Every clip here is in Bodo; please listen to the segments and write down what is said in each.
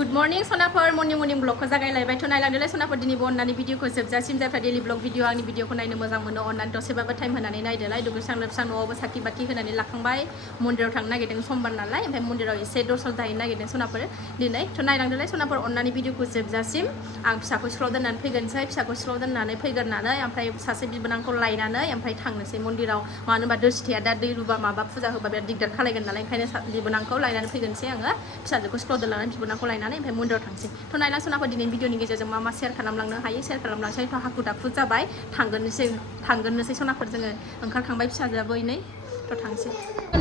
Good morning सनाफोर morning ब्लगखौ जागायलायबाय थ' नायलांदोलाय सनाफोर दिनै अननानै भिडिअखौ जोबजासिम जायफ्रा डेलि ब्लग भिडिअ आंनि भिडिअखौ नायनो मोजां मोनो अननानै दसेबाबो टाइम होनानै नायदोलाय दुगैस्रां लोबस्रां न'आवबो साखि बाखि होनानै लाखांबाय मन्दिराव थांनो नागिरदों समबार नालाय ओमफ्राय मन्दिराव एसे दर्शन जाहैनो नागिरदों सनाफोर दिनै थ' नायलांदोलाय सनाफोर अननानै भिडिअखौ जोबजासिम आं फिसाखौ स्कुलाव दोननानै फैगोनसै फिसाखौ स्कुलाव दोननानै फैगोरनानै ओमफ्राय सासे बिबोनांखौ लायनानै ओमफ्राय थांनोसै मन्दिराव मानो होनबा दोरसिथाया दा दै लुबा माबा फुजा होबा बिराद दिगदार खालायगोन नालाय ओंखायनो बिबोनांखौ लायनानै फैगोनसै आङो फिसाजोखौ स्कुलाव दोनलांनानै बिबोनांखौ लायनानै ओमफ्राय मन्दिराव थांसै थ' नायला सनाफोर दिनै भिडिअनि गेजेरजों मा मा शेयार खालामलांनो हायो शेयार खालामलांसै थ' हाखु दाखु जाबाय थांगोननोसै सनाफोर जोङो ओंखारखांबाय फिसाजोआबो नै थ' थांसै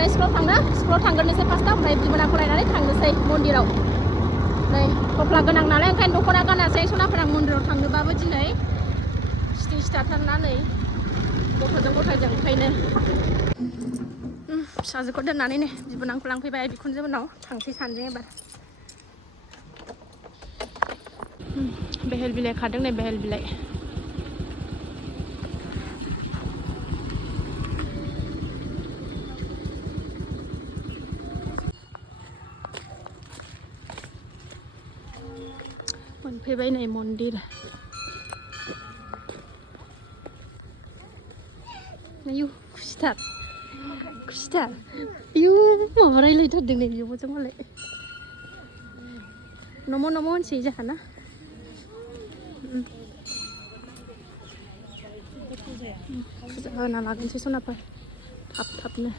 स्कुलाव थांगोरनोसै फार्स्टआव ओमफ्राय बिबोनांखौ लायनानै थांनोसै मन्दिराव नै थफ्ला गोनां नालाय ओंखायनो दख'ना गानासै सनाफोर आं मन्दिराव थांनोबाबो दिनै स्टिच थाथारनानै गथ'जों ओंखायनो फिसाजोखौ दोननानै नै बिबोनांखौ लांफैबाय बिखुनजो मोननाव थांसै सानैजों एबार बेहेल बिलाइ खादों नै बेहेल बिलाइ मोनफैबाय नै मन्दिर आयु खुसिथार आयु माबा रायलायथारदों नै बिब'जों मालाय नम' होनसै जाखाना फुजा होना लागोनसै सनाफोर थाबनो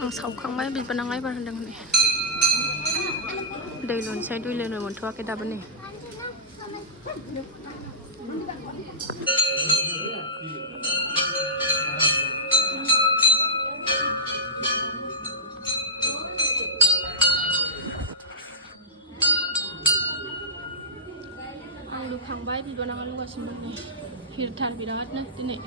आं सावखांबाय बिबोनाङा एबार होनदों नै दै लुनोसै दै लोंनो मोनथ'वाखै दाबो नै आं लुखांबाय बिबोनाङा लुगासिनो दं नै भिरथार बिरादनो दिनै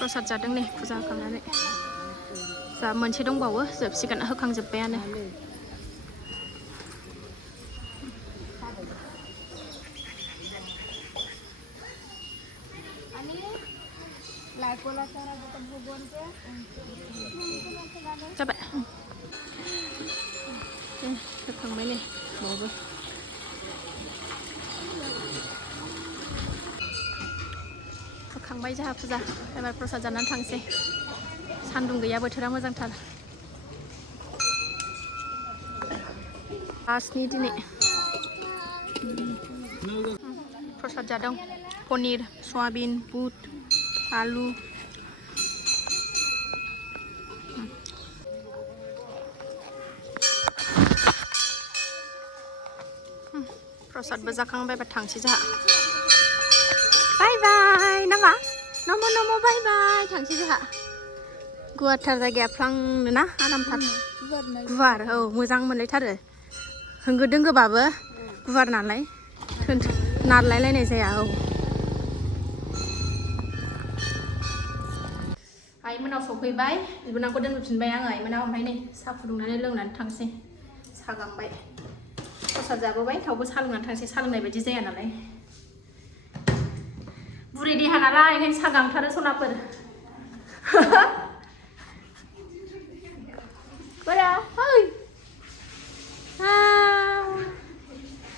प्रसाद जादों नै फुजा होखांनानै जा मोनसे दंबावो जोबसिगोन होखांजोब्बायानो जाबाय होखांबाय नै बावबो होखांबाय जोंहा फुजा एबार प्रसाद जानानै थांसै सान्दुं गैया बोथोरा मोजांथार लास्टनि दिनै प्रसाद जादों पनिर सयाबिन बुट आलु प्रसादबो जाखांबाय एबार थांसै जोंहा बाय बाय नामा नम' बाय बाय थांसै जोंहा गुवारथार जायगाया फ्लांनो ना आरामथार गुवार औ मोजां मोनलायथारो होंगो दोंगोबाबो गुवार नालाय नारलायलायनाय जाया औ आइमोनाव सफैबाय बिबोनांखौ दोनबोफिनबाय आङो आइमोनाव ओमफ्राय नै साहा फुदुंनानै लोंनानै थांसै साहा गांबाय प्रसाद जाबोबाय थावबो साहा लोंनानै थांसै साहा लोंनाय बायदि जाया नालाय बुरै देहा नालाय ओंखायनो साहा गांथारो सनाफोर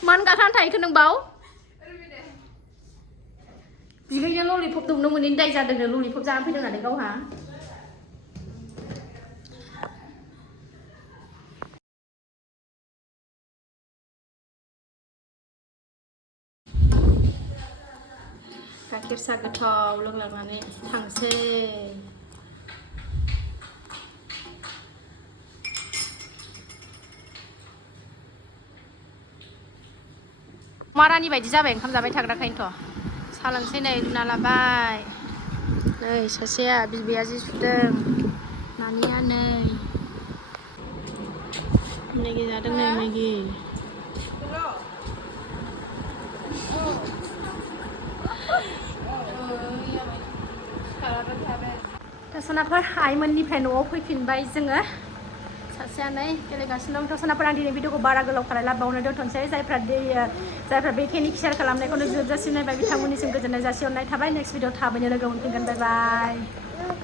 मानो गाखोनानै थाहैखो नों बाव बिहायनो ललिपप दौनो मोनैनि दाय जादोंनो ललिपप जानानै फैदों होननानै गावहा गाइखेर साहा गोथाव लोंलांनानै थांसै मारानि बायदि जाबाय ओंखाम जाबाय थाग्राखायनोथ' साहा लोंसै नै रुना लाबाय नै सासेया बिबैया जि सुदों नानिया नै मेगि जादों नै मेगि सनाफोर आइमोननिफ्राय न'आव फैफिनबाय जोङो सासेया नै गेलेगासिनो दं सनाफोर आं दिनै भिडिअखौ बारा गोलाव खालायला बावनो दोनथ'नोसै जायफ्रा बे टेकनिक शेयार खालामनायखौनो जोबजासिम नायबाय बिथांमोननिसिम गोजोननाय जासिहरनाय थाबाय नेक्स्ट भिडिअ थाबैनो लोगो मोनफिनगोन बाय बाय